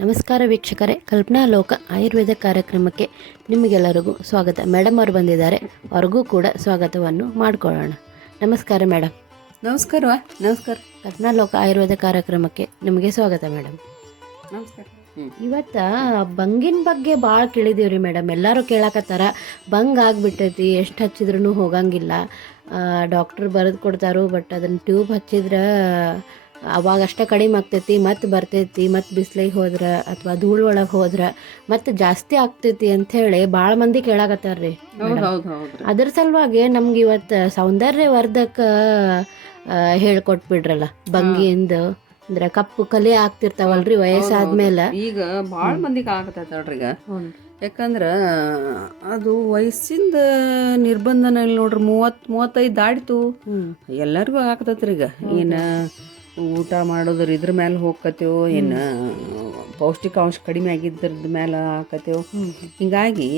ನಮಸ್ಕಾರ ವೀಕ್ಷಕರೇ ಕಲ್ಪನಾ ಲೋಕ ಆಯುರ್ವೇದ ಕಾರ್ಯಕ್ರಮಕ್ಕೆ ನಿಮಗೆಲ್ಲರಿಗೂ ಸ್ವಾಗತ. ಮೇಡಮ್ ಅವರು ಬಂದಿದ್ದಾರೆ ಅವ್ರಿಗೂ ಕೂಡ ಸ್ವಾಗತವನ್ನು ಮಾಡಿಕೊಳ್ಳೋಣ. ನಮಸ್ಕಾರ ಮೇಡಮ್. ನಮಸ್ಕಾರ ನಮಸ್ಕಾರ. ಕಲ್ಪನಾ ಲೋಕ ಆಯುರ್ವೇದ ಕಾರ್ಯಕ್ರಮಕ್ಕೆ ನಿಮಗೆ ಸ್ವಾಗತ ಮೇಡಮ್. ನಮಸ್ಕಾರ. ಇವತ್ತ ಬಂಗಿನ ಬಗ್ಗೆ ಭಾಳ ಕೇಳಿದೀವ್ರಿ ಮೇಡಮ್. ಎಲ್ಲರೂ ಕೇಳಾಕತ್ತಾರ ಬಂಗ್ ಆಗಿಬಿಟ್ಟೈತಿ ಎಷ್ಟು ಹಚ್ಚಿದ್ರೂ ಹೋಗಂಗಿಲ್ಲ. ಡಾಕ್ಟ್ರ್ ಬರೆದು ಕೊಡ್ತಾರೋ ಬಟ್ ಅದನ್ನು ಟ್ಯೂಬ್ ಹಚ್ಚಿದ್ರೆ ಅವಾಗ ಅಷ್ಟೇ ಕಡಿಮೆ ಆಗ್ತೈತಿ ಮತ್ತೆ ಬರ್ತೈತಿ ಮತ್ತೆ ಬಿಸಿಲಿಗೆ ಹೋದ್ರೆ ಅಥವಾ ಧೂಳು ಒಳಗೆ ಹೋದ್ರೆ ಮತ್ತೆ ಜಾಸ್ತಿ ಆಗ್ತೈತಿ ಅಂಥೇಳಿ ಭಾಳ ಮಂದಿ ಕೇಳಾಕತ್ತಾರ್ರಿ ಅದ್ರ ಸಲುವಾಗಿ ನಮ್ಗೆ ಇವತ್ತು ಸೌಂದರ್ಯವರ್ಧಕ ವರ್ಧಕ ಹೇಳ್ಕೊಟ್ಬಿಡ್ರಲ್ಲ ಬಂಗಿಯಿಂದ ಅಂದ್ರೆ ಕಪ್ಪು ಕಲೆ ಆಗ್ತಿರ್ತಾವಲ್ರಿ ವಯಸ್ಸಾದ್ಮೇಲೆ. ಈಗ ಭಾಳ ಮಂದಿಗೆ ಆಗತೈತೆ ನೋಡ್ರಿ ಈಗ ಯಾಕಂದ್ರೆ ಅದು ವಯಸ್ಸಿಂದ ನಿರ್ಬಂಧನ ಇಲ್ಲಿ ನೋಡ್ರಿ ಮೂವತ್ತು ಮೂವತ್ತೈದು ದಾಟಿತು ಎಲ್ಲರಿಗೂ ಆಗ್ತೈತ್ರಿ ಈಗ. ಏನು ಊಟ ಮಾಡೋದ್ರ ಇದ್ರ ಮೇಲೆ ಹೋಗ್ಕತ್ತೇವೋ ಏನು ಪೌಷ್ಟಿಕಾಂಶ ಕಡಿಮೆ ಆಗಿದ್ದರದ ಮೇಲೆ ಹಾಕತ್ತೇವೋ. ಹೀಗಾಗಿ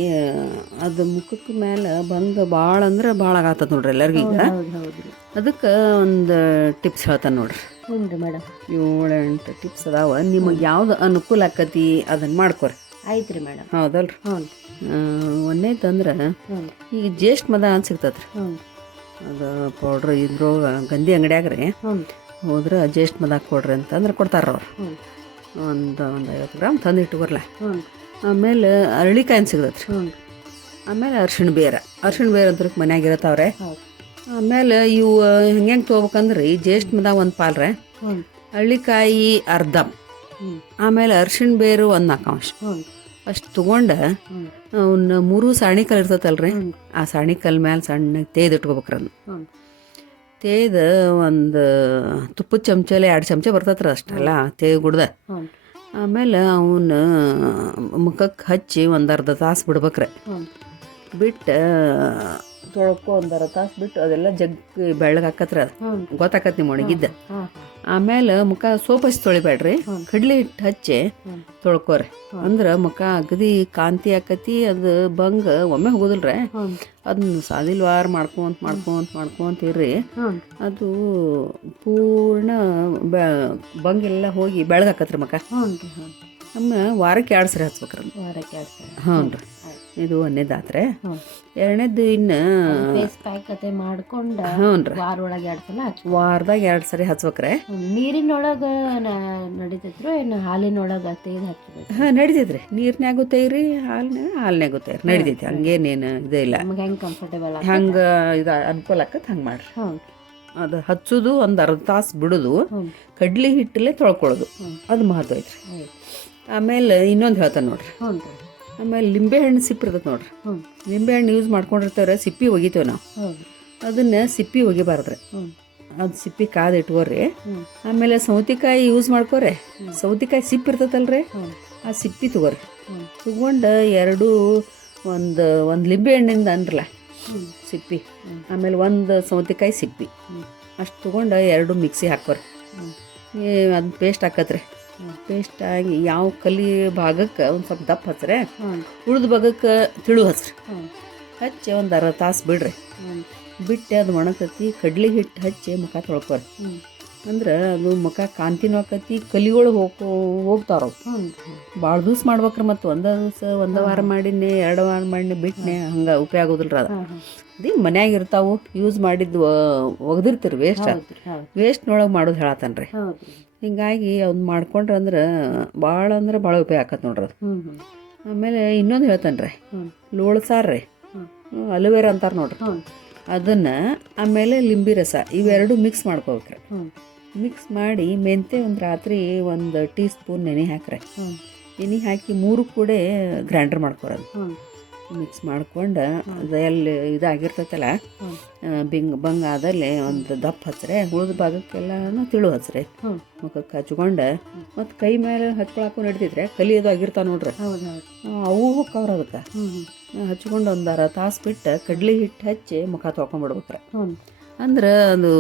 ಅದು ಮುಖಕ್ಕೆ ಮೇಲೆ ಬಂದು ಭಾಳ ಅಂದ್ರೆ ಭಾಳ ಆಗತ್ತದ ನೋಡ್ರಿ ಎಲ್ಲರಿಗೂ ಈಗ ಅದಕ್ಕೆ ಒಂದು ಟಿಪ್ಸ್ ಹೇಳ್ತಾನೆ ನೋಡ್ರಿ. ಹ್ಞೂ ರೀ ಮೇಡಮ್ ಏಳು ಎಂಟು ಟಿಪ್ಸ್ ಅದಾವ. ನಿಮಗೆ ಯಾವ್ದು ಅನುಕೂಲ ಆಕತಿ ಅದನ್ನ ಮಾಡ್ಕೊರಿ. ಆಯ್ತು ರೀ ಮೇಡಮ್ ಹೌದಲ್ರಿ ಹ್ಞೂ ಒಂದೇದಂದ್ರೆ ಅಂದ್ರೆ ಈಗ ಜ್ಯೇಷ್ಠ ಮದ ಅಂತ ಹ್ಞೂ ಅದು ಪೌಡ್ರ್ ಇದ್ರೋ ಗಂಧಿ ಅಂಗಡಿಯಾಗ ರೀ ಹ್ಞೂ ಹೋದ್ರೆ ಜ್ಯೇಷ್ಠ ಮದಾಕ್ ಕೊಡ್ರಿ ಅಂತಂದ್ರೆ ಕೊಡ್ತಾರ ಅವ್ರು. ಒಂದು ಒಂದು ಐವತ್ತು ಗ್ರಾಮ್ ತಂದು ಇಟ್ಕೊರ್ಲ ಹ್ಞೂ ಆಮೇಲೆ ಅರಳಿಕಾಯಿ ಸಿಗ್ತದ್ರಿ ಆಮೇಲೆ ಅರ್ಶಿಣ ಬೇರ. ಅರ್ಶಿಣ ಬೇರ ಅಂತ ಮನ್ಯಾಗ ಇರತ್ತವ್ರೆ. ಆಮೇಲೆ ಇವು ಹೆಂಗೆ ಹೆಂಗೆ ತೊಗೋಬೇಕಂದ್ರೆ ಈ ಜ್ಯೇಷ್ಠ ಮದ ಒಂದು ಪಾಲ್ರೆ. ಅರಳಿಕಾಯಿ ಅರ್ಧ ಆಮೇಲೆ ಅರ್ಶಿಣ ಬೇರು ಒಂದು ನಾಲ್ಕು ಅಂಶ ಹ್ಞೂ ಅಷ್ಟು ತೊಗೊಂಡು ಅವನ್ನ ಮೂರು ಸಾಣಿಕಲ್ ಇರ್ತೈತಲ್ರಿ. ಆ ಸಾಣಿಕಲ್ ಮೇಲೆ ಸಣ್ಣಗೆ ತೇದು ಇಟ್ಕೋಬೇಕ್ರಿ ಅದನ್ನ ತೇದು ಒಂದು ತುಪ್ಪದ ಚಮಚಲೆ ಎರಡು ಚಮಚ ಬರ್ತತ್ರ ಅಷ್ಟೆಲ್ಲ ತೇ ಗುಡ್ದ. ಆಮೇಲೆ ಅವನ್ನ ಮುಖಕ್ಕೆ ಹಚ್ಚಿ ಒಂದು ಅರ್ಧ ತಾಸು ಬಿಡ್ಬೇಕ್ರೆ. ಬಿಟ್ಟು ತೊಳ್ಕೊ ಒಂದು ಅರ್ಧ ತಾಸು ಬಿಟ್ಟು ಅದೆಲ್ಲ ಜಗ್ಗಿ ಬೆಳ್ಳಗೆ ಹಾಕತ್ರ ಅದು. ನಿಮ್ಮ ಒಣಗಿದ್ದ. ಆಮೇಲೆ ಮುಖ ಸೋಪ್ ಹಚ್ಚಿ ತೊಳಿಬೇಡ್ರಿ. ಕಡ್ಲಿ ಹಿಟ್ಟು ಹಚ್ಚಿ ತೊಳ್ಕೊರಿ. ಅಂದ್ರೆ ಮುಖ ಅಗದಿ ಕಾಂತಿ ಆಕತಿ ಅದು ಬಂಗ ಒಮ್ಮೆ ಹೋಗುದಿಲ್ರಿ. ಅದನ್ನ ಸಾದಿಲ್ವಾರ ಮಾಡ್ಕೊಂತ ಮಾಡ್ಕೊಂತ ಮಾಡ್ಕೊಂತ ಇರ್ರಿ. ಅದು ಪೂರ್ಣ ಬಂಗೆಲ್ಲ ಹೋಗಿ ಬೆಳಗಾಕತ್ರಿ ಮುಖ. ನಮ್ಮ ವಾರಕ್ಕೆ ಎರಡು ಸರಿ ಹಚ್ಬೇಕ್ರಿ ವಾರಕ್ಕೆ ಎರಡು ಸಲ ಹ್ಞೂ ರೀ ಇದು ಹ್ಞೂ ಎರಡನೇದು ಇನ್ನು ಫೇಸ್ ಪ್ಯಾಕ್ ಕತೆ ಮಾಡ್ಕೊಂಡು ವಾರ ಒಳಗೆ ಎರಡು ಸಲ ವಾರದಾಗ ಎರಡು ಸರಿ ಹಚ್ಬೇಕ್ರೆ. ನೀರಿನೊಳಗೆ ನಡೀತೈತ್ರೋ ಏನು ಹಾಲಿನೊಳಗೆ ತೆಗೆದು ಹಚ್ಚಬೇಕು ಹಾಂ ನಡಿತೈತ್ರಿ ನೀರ್ನ್ಯಾಗೂ ತೈರಿ ಹಾಲಿನ ಹಾಲ್ನ್ಯಾಗೂ ತೈರಿ. ನಡೀತೈತಿ ಹಂಗೇನೇನು ಇದೇ ಇಲ್ಲ. ನಮ್ಗೆ ಹೆಂಗೆ ಕಂಫರ್ಟೇಬಲ್ ಹಂಗೆ ಇದು ಅನುಕೂಲ ಆಕತ್ ಹಂಗೆ ಮಾಡ್ರಿ. ಅದು ಹಚ್ಚೋದು ಒಂದು ಅರ್ಧ ತಾಸು ಬಿಡೋದು. ಕಡ್ಲಿ ಹಿಟ್ಟಲ್ಲೇ ತೊಳ್ಕೊಳ್ಳೋದು ಅದು ಮಹತ್ವ ಐತ್ರಿ. ಆಮೇಲೆ ಇನ್ನೊಂದು ಹೇಳ್ತಾನೆ ನೋಡ್ರಿ. ಹ್ಞೂ ರೀ ಆಮೇಲೆ ಲಿಂಬೆಹಣ್ಣು ಸಿಪ್ಪಿ ಇರ್ತದೆ ನೋಡ್ರಿ ಲಿಂಬೆಹಣ್ಣು ಯೂಸ್ ಮಾಡ್ಕೊಂಡಿರ್ತಾರೆ ಸಿಪ್ಪಿ ಒಗಿತೇವೆ ನಾವು ಅದನ್ನು ಸಿಪ್ಪಿ ಒಗಿಬಾರ್ದ್ರಿ. ಅದು ಸಿಪ್ಪಿ ಕಾದು ಇಟ್ಕೋರಿ. ಆಮೇಲೆ ಸೌತಿಕಾಯಿ ಯೂಸ್ ಮಾಡ್ಕೋರಿ. ಸೌತಿಕಾಯಿ ಸಿಪ್ಪಿ ಇರ್ತೈತಲ್ರಿ. ಆ ಸಿಪ್ಪಿ ತಗೋರಿ. ತಗೊಂಡು ಎರಡು ಒಂದು ಒಂದು ಲಿಂಬೆ ಹಣ್ಣಿಂದ ಅಂದ್ರಲ್ಲ ಸಿಪ್ಪಿ. ಆಮೇಲೆ ಒಂದು ಸೌತೆಕಾಯಿ ಸಿಪ್ಪಿ. ಅಷ್ಟು ತೊಗೊಂಡು ಎರಡು ಮಿಕ್ಸಿ ಹಾಕೋರಿ ಅದು ಪೇಸ್ಟ್ ಹಾಕತ್ರಿ. ಪೇಸ್ಟ್ ಆಗಿ ಯಾವ ಕಲಿ ಭಾಗಕ್ಕೆ ಒಂದು ಸ್ವಲ್ಪ ದಪ್ಪ ಹಚ್ಚರೆ ಉಳಿದ ಭಾಗಕ್ಕೆ ತಿಳು ಹಚ್ರಿ. ಹ್ಞೂ ಹಚ್ಚಿ ಒಂದು ಅರ್ಧ ತಾಸು ಬಿಡ್ರಿ. ಬಿಟ್ಟು ಅದು ಒಣಕತಿ ಕಡ್ಲಿ ಹಿಟ್ಟು ಹಚ್ಚಿ ಮುಖ ತೊಳ್ಕೊರಿ. ಅಂದ್ರೆ ಅದು ಮುಖ ಕಾಂತಿನೂ ಆಕತಿ ಕಲಿಗಳು ಹೋಗೋ ಹೋಗ್ತಾರವು ಭಾಳ ದಿವ್ಸ ಮಾಡ್ಬೇಕ್ರಿ ಮತ್ತು ಒಂದು ದಿವಸ ಒಂದು ವಾರ ಮಾಡಿನೇ ಎರಡು ವಾರ ಮಾಡಿನೇ ಬಿಟ್ಟನೆ ಹಂಗೆ ಉಪಯೋಗ ಆಗೋದಿಲ್ಲ ಅದು. ಅದೇ ಮನ್ಯಾಗ ಇರ್ತಾವು ಯೂಸ್ ಮಾಡಿದ್ದು ಒಗ್ದಿರ್ತೀರಿ ವೇಸ್ಟ್ ವೇಸ್ಟ್ ನೋಡೋಕೆ ವೇಸ್ಟ್ನೊಳಗೆ ಮಾಡೋದು ಹೇಳತ್ತಾನ ರೀ ಹಿಂಗಾಗಿ ಅವ್ನು ಮಾಡ್ಕೊಂಡ್ರೆ ಅಂದ್ರೆ ಭಾಳ ಅಂದ್ರೆ ಭಾಳ ಉಪಯೋಗ ಆಕತ್ ನೋಡ್ರಿ ಅದು. ಆಮೇಲೆ ಇನ್ನೊಂದು ಹೇಳ್ತಾನೆ ರೀ ಲೋಳು ಸಾರು ರೀ. ಅಲುವೇರ ಅಂತಾರೆ ನೋಡ್ರಿ. ಅದನ್ನು ಆಮೇಲೆ ಲಿಂಬಿ ರಸ ಇವೆರಡು ಮಿಕ್ಸ್ ಮಾಡ್ಕೋಬೇಕ್ರಿ. ಮಿಕ್ಸ್ ಮಾಡಿ ಮೆಂತೆ ಒಂದು ರಾತ್ರಿ ಒಂದು ಟೀ ಸ್ಪೂನ್ ನೆನೆ ಹಾಕ್ರೆ. ನೆನೆ ಹಾಕಿ ಮೂರು ಕೂಡ ಗ್ರೈಂಡರ್ ಮಾಡ್ಕೊರೋದು ಮಿಕ್ಸ್ ಮಾಡ್ಕೊಂಡು ಅದು ಎಲ್ಲಿ ಇದಾಗಿರ್ತೈತಲ್ಲ ಬಿಂಗ್ ಬಂಗ್ ಆದಲ್ಲಿ ಒಂದು ದಪ್ಪ ಹಚ್ರೆ ಉಳಿದ ಭಾಗಕ್ಕೆಲ್ಲ ತಿಳು ಹಚ್ಚರೆ ಮುಖಕ್ಕೆ ಹಚ್ಕೊಂಡು ಮತ್ತು ಕೈ ಮೇಲೆ ಹಚ್ಕೊಳಕ್ಕೂ ನಡಿತೈತ್ರಿ ಕಲಿಯೋದು ಆಗಿರ್ತಾವೆ ನೋಡ್ರಿ. ಅವು ಹೋಗ್ತಾವ್ರ ಅದಕ್ಕೆ. ಹಚ್ಕೊಂಡು ಒಂದು ಅರ ತಾಸು ಬಿಟ್ಟು ಕಡ್ಲಿ ಹಿಟ್ಟು ಹಚ್ಚಿ ಮುಖ ತೊಳ್ಕೊಂಬಿಡ್ಬೇಕ್ರಿ ಹ್ಞೂ ಅಂದ್ರೆ ಅದು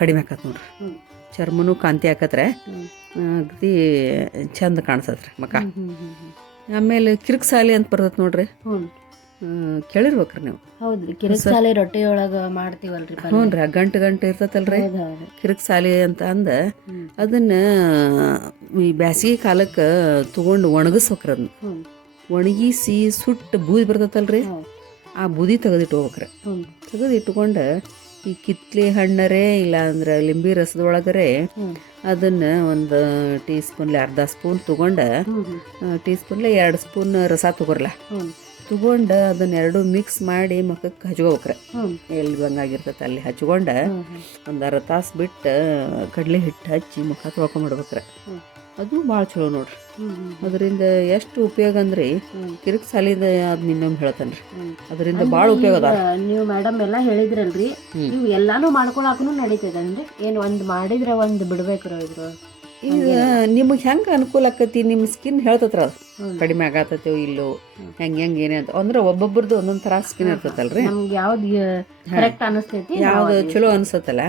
ಕಡಿಮೆ ಆಕತ್ ನೋಡ್ರಿ. ಚರ್ಮನೂ ಕಾಂತಿ ಹಾಕತ್ರೆ ಅಗದಿ ಚಂದ ಕಾಣಿಸತ್ರಿ ಹ್ಞೂ ಆಮೇಲೆ ಕಿರಿಕ್ ಸಾಲಿ ಅಂತ ಬರ್ತೈತೆ ನೋಡ್ರಿ. ಕೇಳಿರ್ಬೇಕ್ರಿ ನೀವು. ಹೌದ್ರಿ. ಕಿರಿಕ್ಸಾಲೆ ರೊಟ್ಟಿ ಒಳಗ ಮಾಡ್ತೀವಲ್ರಿ. ಹ್ಞೂ ರೀ ಗಂಟು ಗಂಟು ಇರ್ತತಲ್ರಿ. ಕಿರಿಕ್ ಸಾಲಿ ಅಂತ ಅಂದ. ಅದನ್ನ ಈ ಬ್ಯಾಸಿಗೆ ಕಾಲಕ್ಕೆ ತಗೊಂಡು ಒಣಗಿಸ್ಬೇಕ್ರಿ ಅದನ್ನ. ಒಣಗಿಸಿ ಸುಟ್ಟು ಬೂದಿ ಬರ್ತತಲ್ರಿ. ಆ ಬೂದಿ ತೆಗೆದಿಟ್ಟು ಹೋಗ್ರೆ ತೆಗೆದು ಇಟ್ಕೊಂಡು ಈ ಕಿತ್ಲೆ ಹಣ್ಣರೇ ಇಲ್ಲ ಅಂದ್ರೆ ಲಿಂಬಿ ರಸದೊಳಗರೆ. ಅದನ್ನು ಒಂದು ಟೀ ಸ್ಪೂನ್ಲೆ ಅರ್ಧ ಸ್ಪೂನ್ ತೊಗೊಂಡು. ಟೀ ಸ್ಪೂನ್ಲೆ ಎರಡು ಸ್ಪೂನ್ ರಸ ತೊಗೊರ್ಲ ತಗೊಂಡು ಅದನ್ನ ಎರಡು ಮಿಕ್ಸ್ ಮಾಡಿ ಮುಖಕ್ಕೆ ಹಚ್ಕೋಬೇಕ್ರೆ. ಎಲ್ಲಿ ಬಂಗಾಗಿರ್ತೈತೆ ಅಲ್ಲಿ ಹಚ್ಕೊಂಡು. ಒಂದು ಅರ್ಧ ತಾಸು ಬಿಟ್ಟು ಕಡಲೆ ಹಿಟ್ಟು ಹಚ್ಚಿ ಮುಖ ತೊಳ್ಕೊಂಬಿಡ್ಬೇಕ್ರೆ. ಅದು ಭಾಳ ಚಲೋ ನೋಡ್ರಿ. ಅದರಿಂದ ಎಷ್ಟು ಉಪಯೋಗ ಅಂದ್ರೆ. ಕಿರಿಕ್ ಸಾಲಿದ ಅದು ಹೇಳ್ತಾನೆ ರೀ ಅದರಿಂದ ಬಾಳ ಉಪಯೋಗ ಅದ ನೀವು ಮೇಡಮ್ ಎಲ್ಲ ಹೇಳಿದ್ರಲ್ರಿ ನೀವು ಎಲ್ಲಾನು ಮಾಡ್ಕೊಳಕ್ನು ನಡೀತದನ್ರಿ ಏನು ಒಂದ್ ಮಾಡಿದ್ರ ಒಂದ್ ಬಿಡ್ಬೇಕ್ರಿ ಇದ್ರು? ಈಗ ನಿಮಗೆ ಹೆಂಗೆ ಅನುಕೂಲ ಆಕತಿ ನಿಮ್ಮ ಸ್ಕಿನ್ ಹೇಳ್ತತ್ರ. ಕಡಿಮೆ ಆಗತ್ತೋ ಇಲ್ಲೋ. ಹೆಂಗೆ ಹೆಂಗೆ ಏನೇ ಅಂತ. ಅಂದ್ರೆ ಒಬ್ಬೊಬ್ರದ್ದು ಒಂದೊಂದು ಥರ ಸ್ಕಿನ್ ಇರ್ತೈತಲ್ರಿ. ಯಾವ್ದು ಕರೆಕ್ಟ್ ಅನಿಸ್ತೈತಿ ಯಾವ್ದು ಚಲೋ ಅನ್ಸತ್ತಲ್ಲ.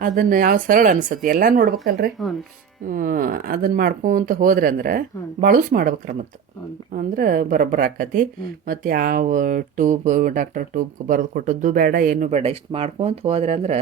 ಅದನ್ನ ಯಾವ ಸರಳ ಅನ್ಸತ್ತೆ. ಎಲ್ಲ ನೋಡ್ಬೇಕಲ್ರಿ. ಅದನ್ನ ಮಾಡ್ಕೊಂತ ಹೋದ್ರೆ ಅಂದ್ರೆ ಬಾಳೂಸ್ ಮಾಡ್ಬೇಕ್ರ ಮತ್ತು. ಅಂದ್ರೆ ಬರೋಬ್ಬರ ಆಕತಿ. ಮತ್ತು ಯಾವ ಟ್ಯೂಬ್ ಡಾಕ್ಟರ್ ಟ್ಯೂಬ್ ಬರೆದು ಕೊಟ್ಟದ್ದು ಬೇಡ ಏನು ಬೇಡ ಇಷ್ಟು ಮಾಡ್ಕೊಂತ ಹೋದ್ರೆ ಅಂದ್ರೆ